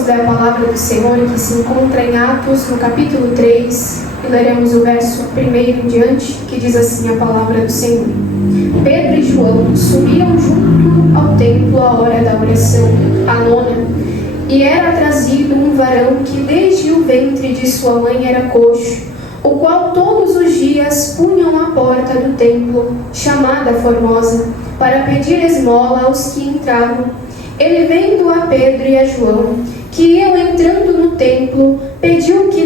vamos ler a palavra do Senhor que se encontra em Atos, no capítulo 3, e leremos o verso 1 em diante, que diz assim a palavra do Senhor. Pedro e João subiam junto ao templo à hora da oração, a nona, e era trazido um varão que desde o ventre de sua mãe era coxo, o qual todos os dias punham à porta do templo, chamada Formosa, para pedir esmola aos que entravam. Ele, vendo a Pedro e a João, que iam entrando no templo, pediu que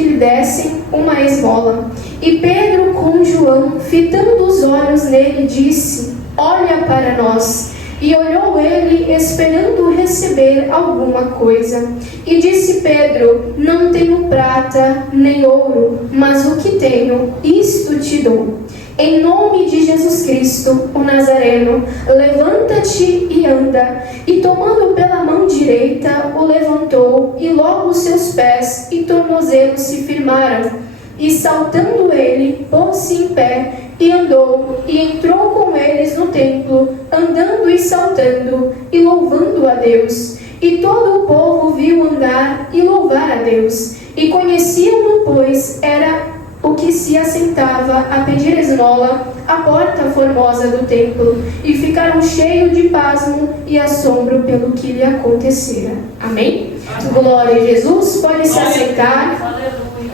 lhe dessem uma esmola. E Pedro, com João, fitando os olhos nele, disse: Olha para nós. E olhou ele, esperando receber alguma coisa. E disse Pedro: Não tenho prata nem ouro, mas o que tenho, isto te dou. Em nome de Jesus Cristo, o Nazareno, levanta-te e anda. E tomando pela mão direita, o levantou, e logo seus pés e tornozelos se firmaram. E saltando ele, pôs-se em pé, e andou, e entrou com eles no templo, andando e saltando, e louvando a Deus. E todo o povo viu andar e louvar a Deus. E conheciam-no, pois era o que se assentava a pedir esmola à porta formosa do templo, e ficaram cheios de pasmo e assombro pelo que lhe acontecera. Amém? Glória a Jesus. Pode se assentar.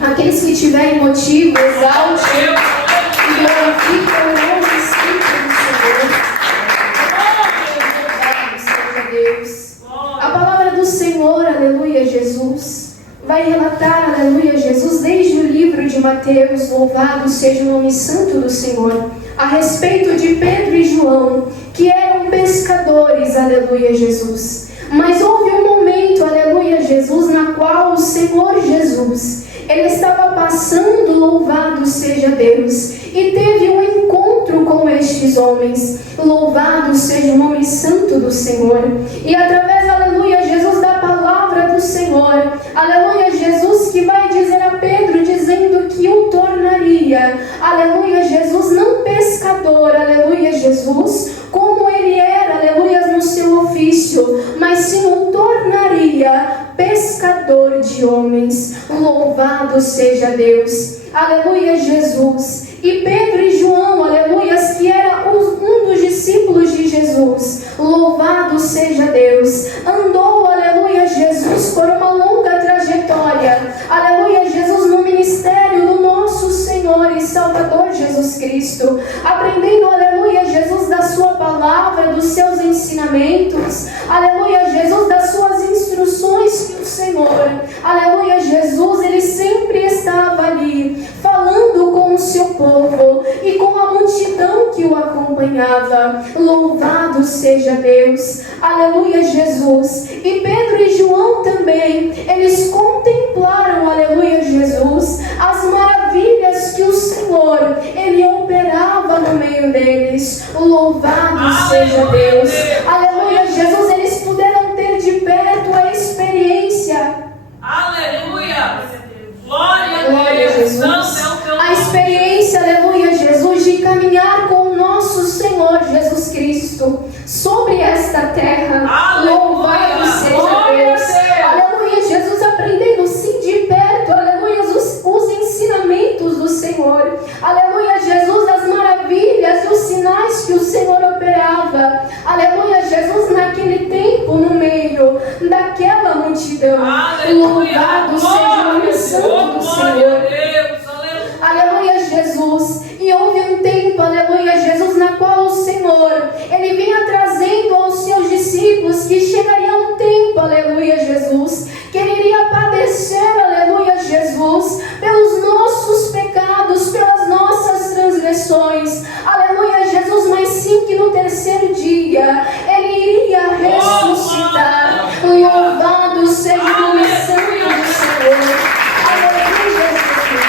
Aqueles que tiverem motivo, exalte e glorifiquem o nome do Espírito do Senhor. Louvado seja Deus. A palavra do Senhor, aleluia, Jesus, vai relatar, aleluia, Jesus, desde o livro de Mateus, louvado seja o nome santo do Senhor, a respeito de Pedro e João, que eram pescadores, aleluia, Jesus. Mas houve um momento, aleluia, Jesus, na qual o Senhor Jesus, ele estava passando, louvado seja Deus, e teve um encontro com estes homens, louvado seja o nome santo do Senhor. E através, aleluia, Jesus, da palavra do Senhor, aleluia, Jesus, que vai dizer a Pedro, dizendo que o tornaria, aleluia, Jesus, não pescador, aleluia, Jesus, como ele era, aleluia, no seu ofício, mas sim o tornaria pescador de homens. Louvado seja Deus, aleluia, Jesus. E Pedro e João, aleluia, que era um dos discípulos de Jesus, louvado seja Deus, andou, aleluia, Jesus, por uma longa trajetória, aleluia, Jesus, no ministério do nosso Senhor e Salvador Jesus Cristo, aprendendo, aleluia, Jesus, da sua palavra, dos seus ensinamentos, aleluia, Jesus, das suas instruções que o Senhor, aleluia, Jesus, ele sempre estava ali, falando com o seu povo e com a multidão que o acompanhava. Louvado seja Deus, aleluia, Jesus. E Pedro e João também, eles contemplaram, aleluia, Jesus, as maravilhas que o Senhor, ele operava no meio deles. Louvado seja Deus, aleluia, Jesus. Eles puderam ter de perto a experiência, aleluia, glória a Jesus, a experiência, aleluia, Jesus, de caminhar com o nosso Senhor Jesus Cristo sobre esta terra. Aleluia. Louvado seja Deus, aleluia, Jesus, aprendendo sim de perto, aleluia, os ensinamentos do Senhor, aleluia, Jesus, as maravilhas e os sinais que o Senhor operava, aleluia, Jesus, naquele tempo, no meio daquela multidão. Louvado seja o nome santo do Senhor, aleluia, Jesus. E houve um tempo, aleluia, Jesus, na qual o Senhor, ele vinha trazendo aos seus discípulos que chegaria um tempo, aleluia, Jesus, que ele iria padecer, aleluia, Jesus, pelos nossos pecados, pelas nossas transgressões, aleluia, Jesus, mas sim que no terceiro dia ele iria ressuscitar. Louvado seja o nome santo do Senhor, aleluia, Jesus.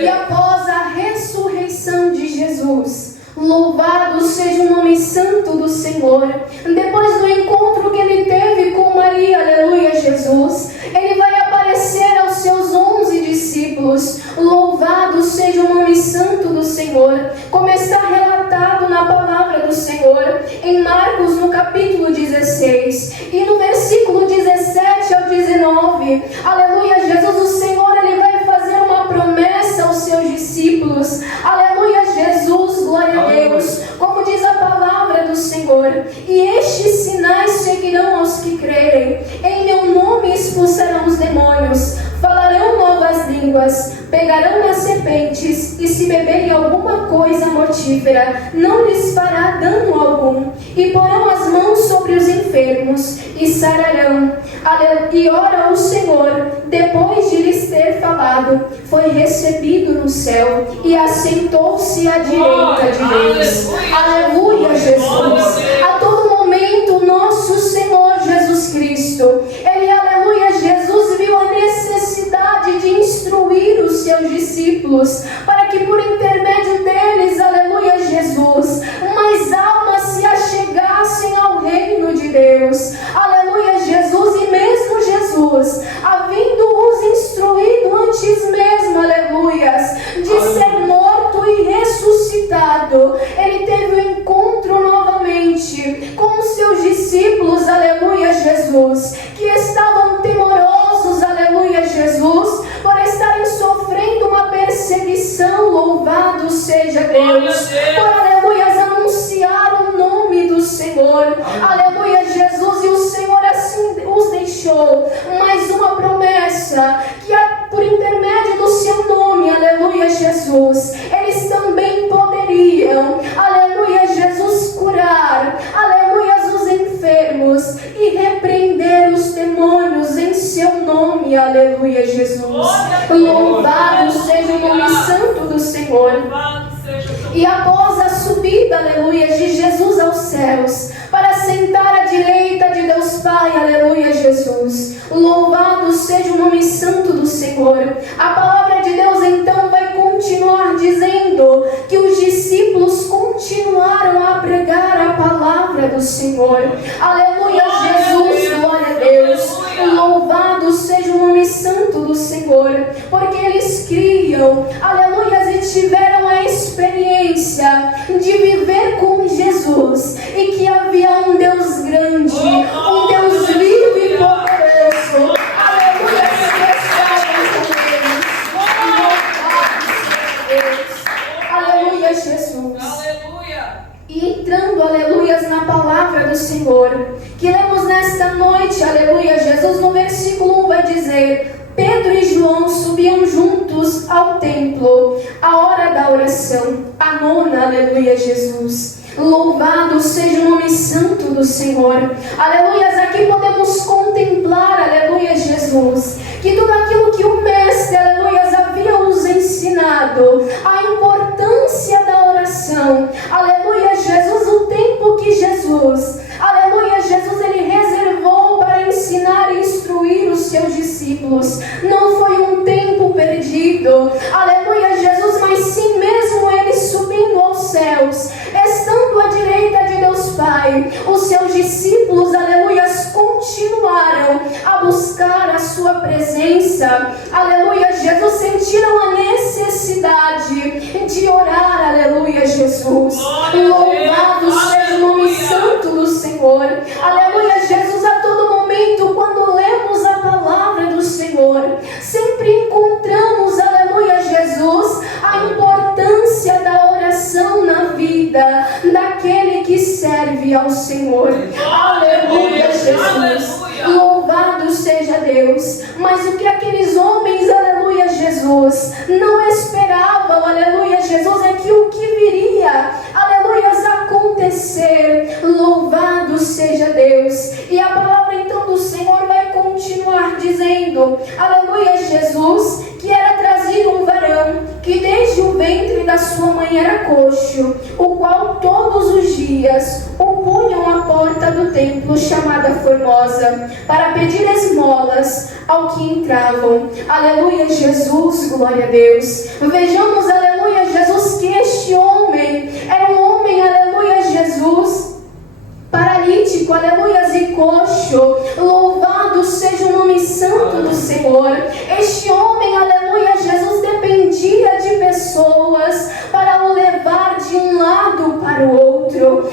E após a ressurreição de Jesus, louvado seja o nome santo do Senhor, depois do encontro que ele teve com Maria, aleluia, Jesus, ele vai aparecer aos seus 11 discípulos. Louvado seja o nome santo do Senhor, como está relatado na palavra palavra do Senhor em Marcos, no capítulo 16, e no versículo 17 ao 19, aleluia, Jesus, o Senhor, Ele vai fazer uma promessa aos seus discípulos, aleluia, Jesus, glória a Deus, como diz a palavra do Senhor: e estes sinais seguirão aos que crerem, em meu nome expulsarão os demônios, falarão novas línguas, pegarão nas serpentes, e se beberem alguma coisa mortífera, não lhes fará dano algum, e porão as mãos sobre os enfermos, e sararão. E ora o Senhor, depois de lhes ter falado, foi recebido no céu, e assentou-se à direita de Deus. Aleluia, Jesus. A todo momento, nosso Senhor Jesus Cristo, Ele, aleluia, Jesus viu a necessidade de instruir os seus discípulos, para que por intermédio deles, aleluia, Jesus, mais almas se achegassem ao reino de Deus, aleluia, Jesus. E mesmo Jesus, havendo-os instruído antes mesmo, aleluias, de ser morto e ressuscitado, Ele teve um encontro novamente com os seus discípulos, aleluia, Jesus, que estavam temorosos, aleluia, Jesus, por estarem sofrendo uma perseguição. Louvado seja Deus, por, aleluia, anunciar o nome do Senhor, aleluia, Jesus. E o Senhor assim os deixou mais uma promessa, que por intermédio do seu nome, aleluia, Jesus, eles também poderiam, aleluia, Jesus, curar, aleluia, os enfermos e repreender os demônios em seu nome, aleluia, Jesus. Louvado seja o nome santo do Senhor. E após a subida, aleluia, de Jesus aos céus, para sentar à direita de Deus Pai, aleluia, Jesus, louvado seja o nome santo do Senhor. A palavra de Deus então vai continuar dizendo que os discípulos continuaram a pregar a palavra do Senhor, aleluia, Jesus, glória a Deus, louvado seja o nome santo do Senhor, porque eles criam, aleluia, e tiveram a experiência de viver com Jesus, e que havia um Deus grande, um Deus vivo e poderoso, aleluia, que estava com eles. Aleluia, Jesus. E entrando, aleluias, na palavra do Senhor, que lemos nesta noite, aleluia, Jesus, no versículo 1 vai dizer: Pedro e João subiam juntos ao templo, à hora da oração, a nona, aleluia, Jesus. Louvado seja o nome santo do Senhor. Aleluias, aqui podemos contemplar, aleluia, Jesus, que tudo aquilo que o mestre, aleluias, havia nos ensinado, a importância da oração, aleluia, Jesus, o tempo que Jesus, aleluia, Jesus, Ele reservou para ensinar e instruir os seus discípulos, não foi um tempo perdido, aleluia, Jesus, mas sim mesmo Ele subindo aos céus, estando à direita de Deus Pai, os seus discípulos, aleluias, continuaram a buscar a sua presença, aleluia, Jesus, sentiram a necessidade de orar, aleluia, Jesus, louvado seja o nome santo do Senhor, aleluia, Jesus. A todo momento, quando lemos a palavra do Senhor, sempre encontramos, aleluia, Jesus, a importância da oração na vida daquele que serve ao Senhor, aleluia, Jesus, louvado seja Deus. Mas o que aqueles homens, aleluia, Jesus, não esperavam, aleluia, Jesus, é que o que viria, aleluia, acontecer, louvado seja Deus. E a palavra então do Senhor vai continuar dizendo, aleluia, Jesus, que era trazido um varão que desde o ventre da sua mãe era coxo, o qual todos os dias o punham à porta do templo chamada Formosa, para pedir esmolas ao que entravam. Aleluia, Jesus, glória a Deus. Vejamos, aleluia, Jesus, que este homem era um homem, aleluia, Jesus, paralítico, aleluia, e coxo. Louvado seja o nome santo do Senhor. Este homem, aleluia, Jesus, dependia de pessoas para o levar de um lado para o outro.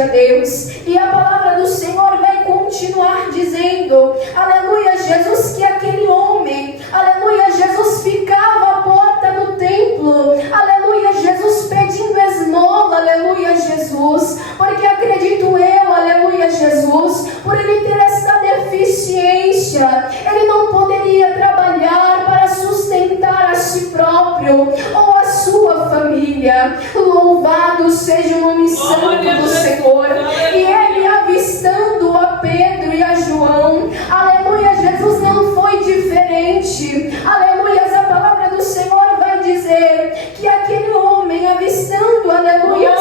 seja Deus. E a palavra do Senhor vai continuar dizendo, aleluia, Jesus, que aquele homem, aleluia, Jesus ficava à porta do templo, aleluia, Jesus pedindo esmola, aleluia, Jesus, porque acredito eu, aleluia, Jesus, por ele ter essa deficiência, ele não poderia trabalhar para sustentar a si próprio ou a sua família. Louvado seja o nome santo do Senhor. E ele, avistando a Pedro e a João, aleluia, Jesus não foi diferente. Aleluia, a palavra do Senhor vai dizer que aquele homem, avistando, aleluia,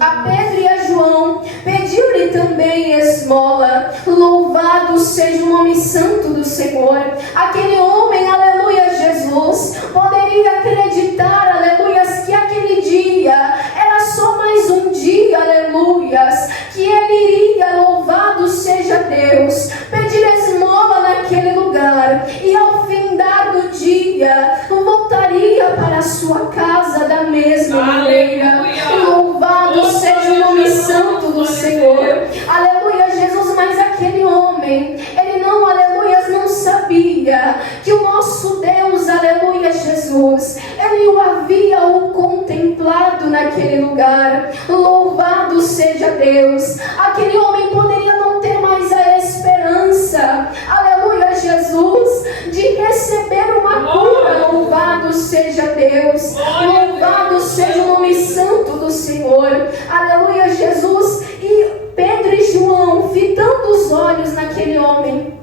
a Pedro e a João, pediu-lhe também esmola. Louvado seja o nome santo do Senhor. Aquele homem, aleluia, Jesus, poderia acreditar, aleluias, que aquele dia era só mais um dia, aleluias, que ele iria, louvado seja Deus, pedir esmola naquele lugar, e ao findar do dia voltaria para a sua casa da mesma maneira. Louvado seja o nome santo do Senhor. Aleluia, Jesus. Mas aquele homem, ele não, aleluias, não sabia que o nosso Deus, aleluia, Jesus, ele o havia contemplado naquele lugar. Louvado seja Deus. Aquele homem poderia não ter mais a esperança, aleluia, Jesus, de receber uma cura. Louvado seja Deus. Louvado seja o nome santo do Senhor. Aleluia, Jesus. E Pedro e João, fitando os olhos naquele homem,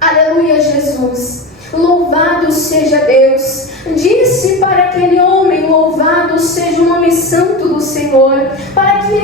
aleluia, Jesus, louvado seja Deus, disse para aquele homem, louvado seja o nome santo do Senhor, para que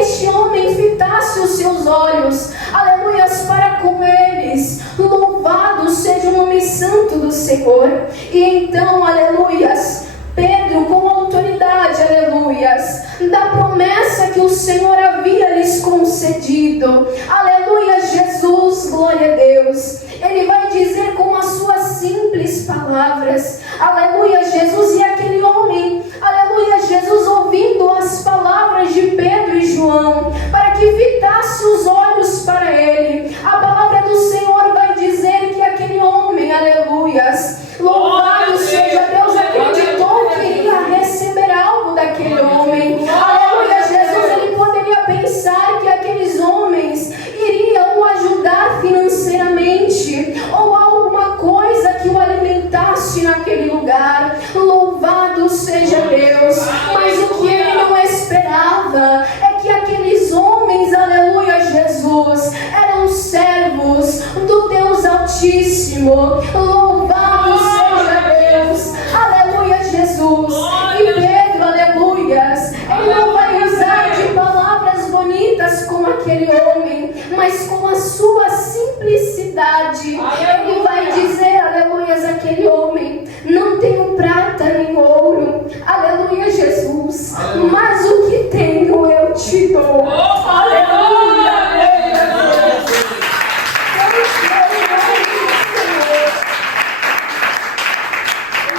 este homem fitasse os seus olhos, aleluias, para com eles. Louvado seja o nome santo do Senhor. E então, aleluias, Pedro, com autoridade, aleluias, da promessa que o Senhor havia lhes concedido, aleluia, Jesus, glória a Deus, ele vai dizer com as suas simples palavras, aleluia, Jesus. E aquele homem, aleluia, Jesus, ouvindo as palavras de Pedro e João, para que fitasse os olhos para ele, a palavra do Senhor vai dizer que aquele homem, aleluias, louvado seja Deus, acreditou que iria receber algo daquele homem. Aleluia, Jesus, ele poderia pensar que aqueles homens iriam o ajudar financeiramente, ou alguma coisa que o alimentasse naquele lugar. Louvado seja Deus. Mas o que ele não esperava é que aqueles homens, aleluia, Jesus, eram servos do Deus Altíssimo. Louvado seja Deus. Aleluia, Jesus. E Pedro, aleluias, ele não vai usar de palavras bonitas como aquele homem, mas com a sua simplicidade. Ele vai dizer, aleluias, aquele homem: não tenho prata nem ouro, aleluia, Jesus, mas o que tenho eu te dou. Aleluia, Jesus.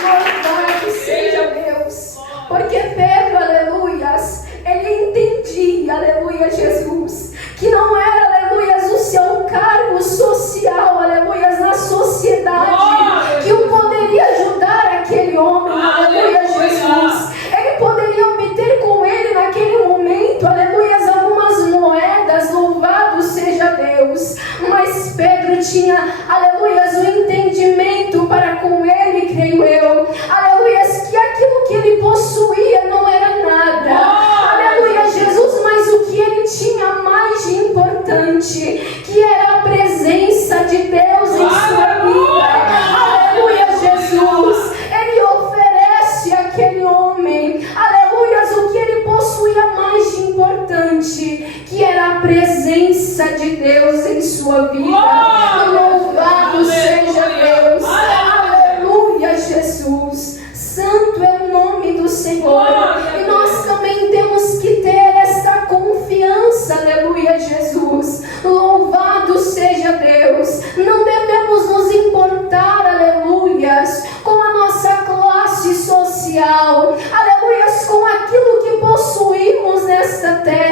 Louvado seja Deus. Porque Pedro, aleluias, ele entendia, aleluia, Jesus, que não era, aleluias, o seu cargo social, aleluias, na sociedade, que o poderia ajudar aquele homem, aleluia, Jesus. Ele poderia obter com ele naquele momento, aleluias, algumas moedas. Louvado seja Deus. Mas Pedro tinha, aleluias, o entendimento para com ele, creio eu, aleluias, que aquilo que ele possuía não era nada, aleluia, Jesus, mas o que ele tinha mais de importante, que era a presença de Deus em sua vida. Aleluia, Jesus. Ele oferece àquele homem, aleluias, o que ele possuía mais de importante, que era a presença de Deus em sua vida. Louvado seja Deus. Aleluia, Jesus. Santo é o nome do Senhor. E nós também temos que ter esta confiança, aleluia, Jesus. Louvado seja Deus. Não devemos nos importar, aleluias, com a nossa classe social, aleluias, com aquilo que possuímos nesta terra.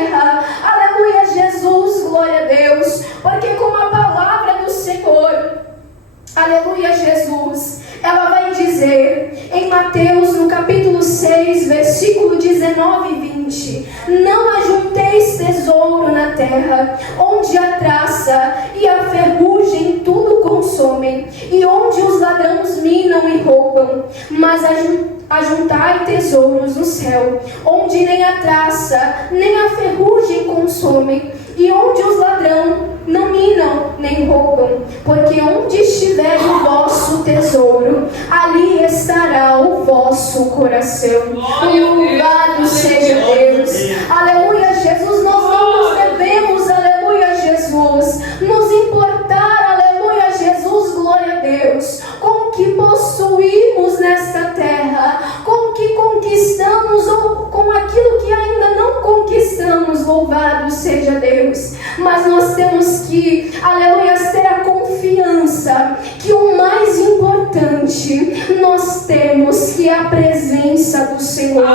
diz, versículo 19 e 20: não ajunteis tesouro na terra, onde a traça e a ferrugem tudo consomem, e onde os ladrões minam e roubam, mas ajuntai tesouros no céu, onde nem a traça nem a ferrugem consomem, e onde os ladrões não minam nem roubam, porque onde estiver o vosso tesouro, ali estará o vosso coração. Louvado seja Deus. Aleluia, Jesus. Nós não nos devemos, aleluia, Jesus, nos importar, aleluia, Jesus, glória a Deus, com o que possuímos nesta terra, com o que conquistamos ou com aquilo que ainda não conquistamos. Louvado seja Deus. Mas nós temos que, aleluia, ter a confiança que o mais importante nós temos, que é a presença do Senhor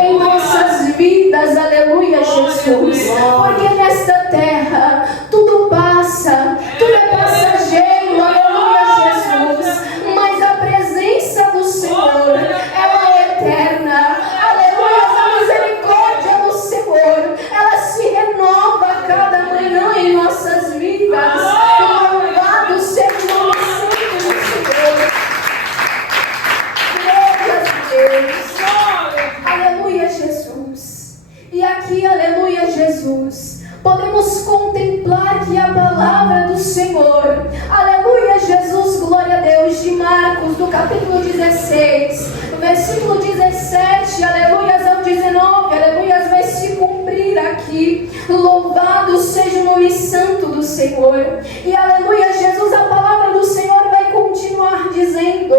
em nossas vidas, aleluia, Jesus. Porque nesta terra tudo passa, tudo é passageiro, aleluia, Jesus. Mas a presença do Senhor, ela é eterna, aleluia. A misericórdia do Senhor, ela se renova a cada manhã em nossas vidas. Louvado seja o nome santo do Senhor. Glória a Deus. Aleluia, Jesus. E aqui, aleluia, Jesus, podemos contemplar que a palavra do Senhor, aleluia, Jesus, glória a Deus, de Marcos, do capítulo 16, versículo 17, aleluia, ao 19, aleluia, vai se cumprir aqui. Louvado seja o nome santo do Senhor. E aleluia, Jesus, a palavra do Senhor vai continuar dizendo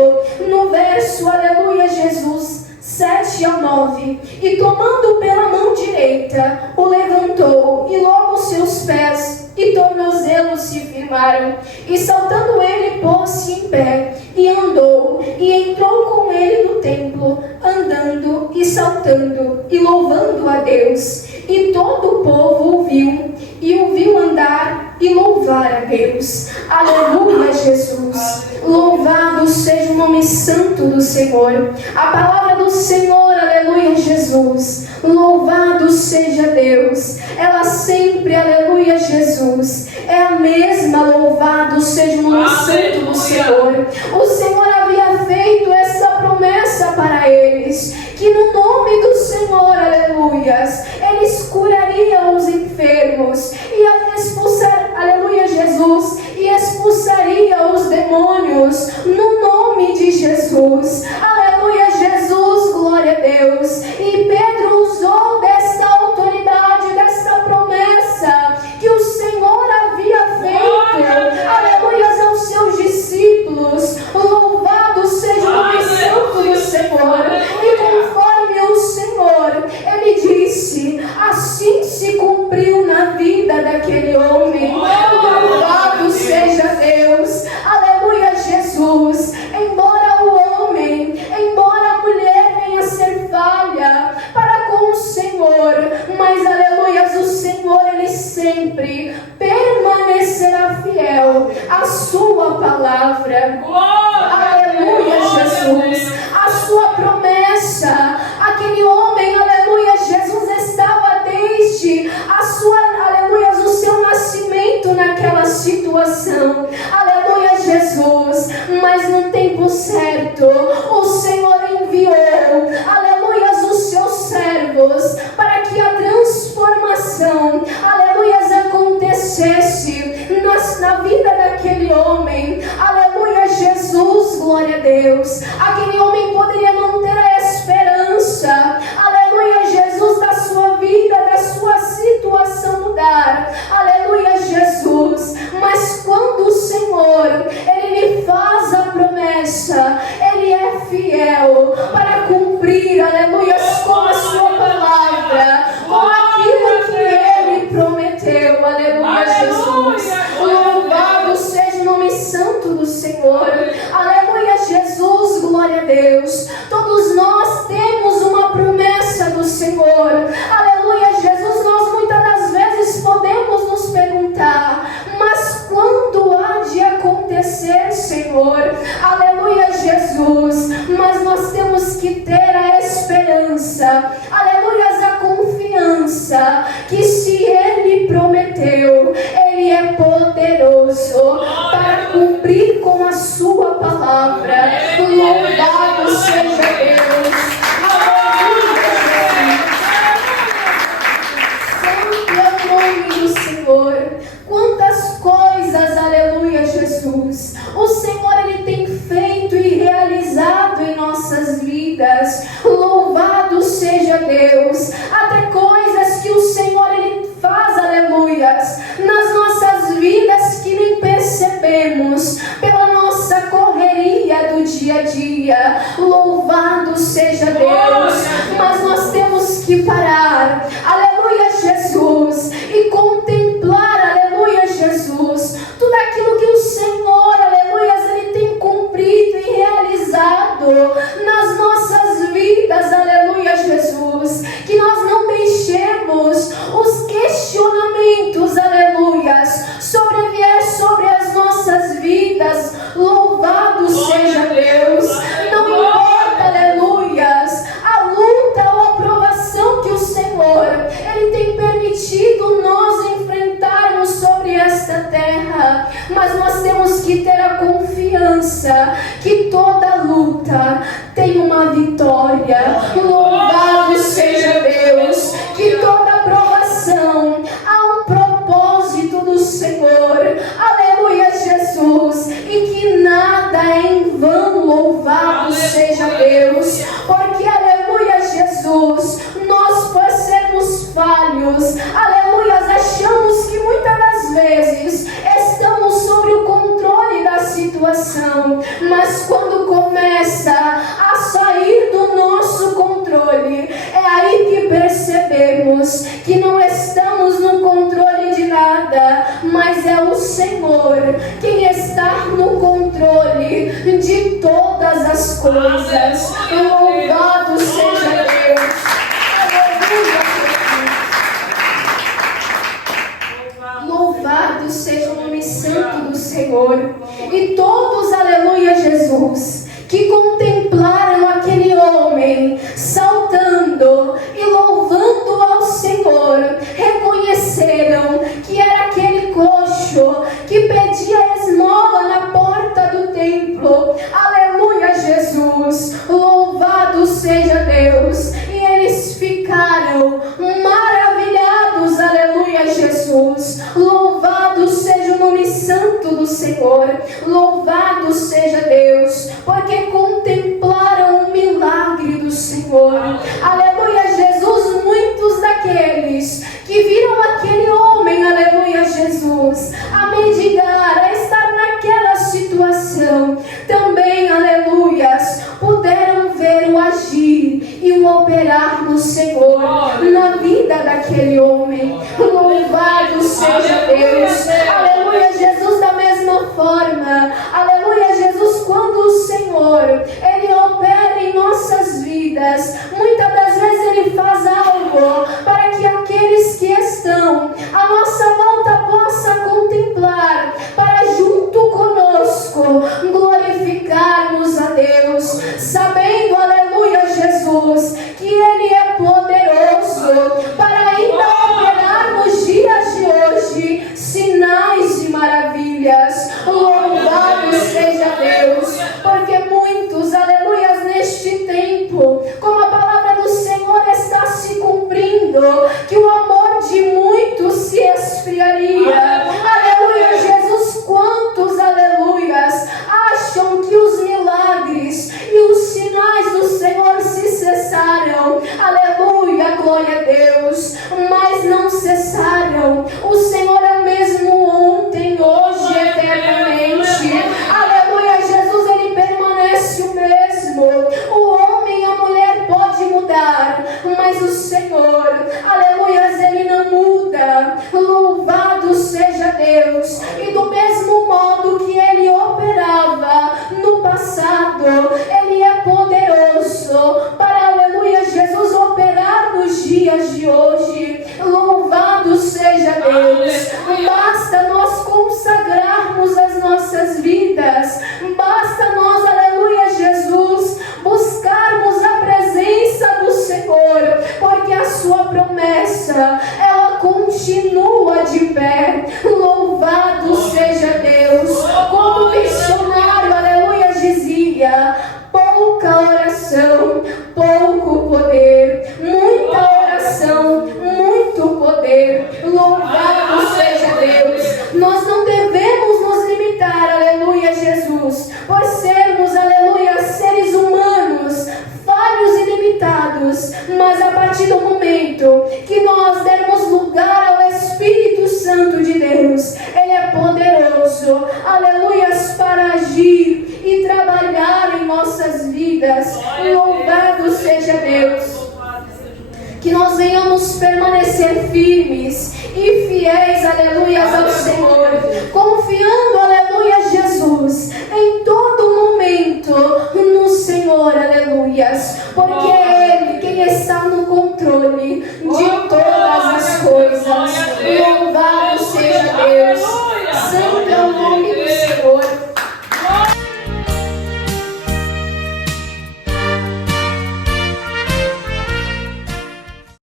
no verso, aleluia, Jesus, 7 ao 9: e tomando pela mão direita, o levantou, e logo seus pés e tornozelos se firmaram, e saltando ele, pôs-se em pé, e andou, e entrou com ele no templo, andando e saltando, e louvando a Deus. E todo o povo ouviu, e o viu andar e louvar a Deus. Aleluia, Jesus. Louvado seja o nome santo do Senhor. A palavra do Senhor, aleluia, Jesus. Louvado seja Deus. Ela sempre, aleluia, Jesus, é a mesma. Louvado seja o nome santo do Senhor. O Senhor havia feito essa promessa para eles, que no nome do Senhor, aleluias, eles curariam os enfermos e expulsar, aleluia, Jesus, e expulsaria os demônios no nome de Jesus. Aleluia, Jesus, glória a Deus. E Pedro usou desta autoridade, desta promessa que o Senhor havia feito, aleluia, aos seus discípulos. Louvado seja o nome santo do Senhor. E conforme o Senhor, ele disse, assim se cumpriu na vida daquele homem. Louvado seja Deus. Aleluia, Jesus. Embora o homem, embora a mulher venha ser falha para com o Senhor, mas aleluia, o Senhor, ele sempre permanecerá fiel à sua palavra. Aleluia, Jesus. A sua promessa. Aquele homem, aleluia, Jesus, estava desde a sua, aleluia, o seu nascimento naquela situação. Aleluia, Jesus. Mas no tempo certo, o Senhor enviou, aleluia, os seus servos para que a transformação, aleluia, acontecesse na vida daquele homem. Aleluia, Jesus, glória a Deus. Aquele homem poderia não ter a esperança, aleluia, Jesus, da sua vida, da sua situação mudar. Aleluia, Jesus. Mas quando o Senhor, ele lhe faz a promessa, ele é fiel para cumprir, aleluia, com a sua palavra, com aquilo que ele prometeu. Aleluia, Jesus. Louvado seja o nome santo do Senhor. Aleluia, Jesus, glória a Deus. Todos nós temos uma promessa do Senhor. Aleluia, Jesus. Nós muitas das vezes podemos nos perguntar, mas quando há de acontecer, Senhor? Aleluia, Jesus. Mas nós temos que ter a esperança esperança, aleluias, a confiança que se Ele prometeu, Ele é poderoso para cumprir com a sua palavra. Louvado seja Deus. Santo é o nome do Senhor. Quantas coisas, aleluia, Jesus, o Senhor Ele tem feito e realizado em nossas vidas. Louvado seja Deus. Até coisas que o Senhor Ele faz, aleluias, nas nossas vidas que nem percebemos pela nossa correria do dia a dia. Louvado seja Deus. Mas nós temos que parar, aleluia, Jesus, e contemplar, aleluia, Jesus, tudo aquilo que o Senhor, aleluia, Ele tem cumprido e realizado nas nossas vidas, aleluia, Jesus. Que nós não deixemos os questionamentos, aleluias, sobrevier sobre as nossas vidas. Louvado seja Deus. Não importa, aleluias, a luta ou a provação que o Senhor Ele tem permitido nós enfrentarmos sobre esta terra, mas nós temos que ter a confiança que toda luta tem uma vitória. Louvado seja Deus. Que toda provação há um propósito do Senhor, aleluia, Jesus, e que nada é em vão. Louvado seja Deus, porque, aleluia, Jesus, nós, por sermos falhos, aleluia, achamos que muitas das vezes estamos sobre o controle da situação, mas quando começa a sair do nosso controle, é aí que percebemos que não estamos no controle de nada, mas é o Senhor quem está no controle de todas as coisas. Louvado seja Deus. Aleluia. Louvado seja o nome santo do Senhor. E todos, aleluia, Jesus, que contemplaram aquele homem saltando e louvando ao Senhor, reconheceram que era aquele coxo que pedia esmola na porta do templo. Aleluia, Jesus. Louvado seja Deus. E eles ficaram maravilhados. Aleluia, Jesus. Louvado seja o nome santo do Senhor. Louvado seja Deus, porque contemplaram o milagre do Senhor. Aleluia, Jesus. Muitos daqueles que viram aquele homem, aleluia, Jesus, a mendigar, a estar naquela situação, também, aleluias, puderam ver o agir e o operar do Senhor na vida daquele homem. Louvado seja Deus. Aleluia, Jesus. Da mesma forma, aleluia, Jesus, quando o Senhor Ele opera em nossas vidas, muitas das vezes Ele faz algo para que aqueles que estão à nossa volta possam contemplar, para junto conosco glorificarmos a Deus, sabendo, aleluia, Jesus, que Ele é poderoso para ainda operar nos dias de hoje sinais e maravilhas. Louvado seja Deus, porque muitos, aleluia, neste tempo, como a palavra do Senhor está se cumprindo, que o amor de muitos se esfriaria. Aleluia, Jesus. Quantos, aleluias, acham que os milagres e os sinais do Senhor se cessaram? Aleluia, glória a Deus. Mas não cessaram. O Senhor é o mesmo ontem, hoje e eternamente. Aleluia, Jesus, Ele permanece o mesmo. O homem e a mulher pode mudar, mas o Senhor, aleluia, Ele não muda. Louvado seja Deus. E do mesmo modo que Ele operava no passado, Ele é poderoso para, aleluia, Jesus, operar nos dias de hoje. Louvado seja Deus. Basta nós consagrarmos as nossas vidas, basta nós, aleluia, Jesus, buscarmos a presença do Senhor. poder, muita oração, muito poder. Louvado seja Deus. Nós não devemos nos limitar, aleluia, Jesus, por sermos, aleluia, seres humanos, falhos e limitados, mas a partir do momento que nós dermos lugar ao Espírito Santo de Deus, Ele é poderoso, aleluia, para agir e trabalhar em nossas vidas. Louvado seja Deus. Que nós venhamos permanecer firmes e fiéis, aleluia, ao Senhor, confiando, aleluia, Jesus, em todo momento no Senhor, aleluias, porque é Ele quem está no controle de todas as coisas. Louvado seja Deus.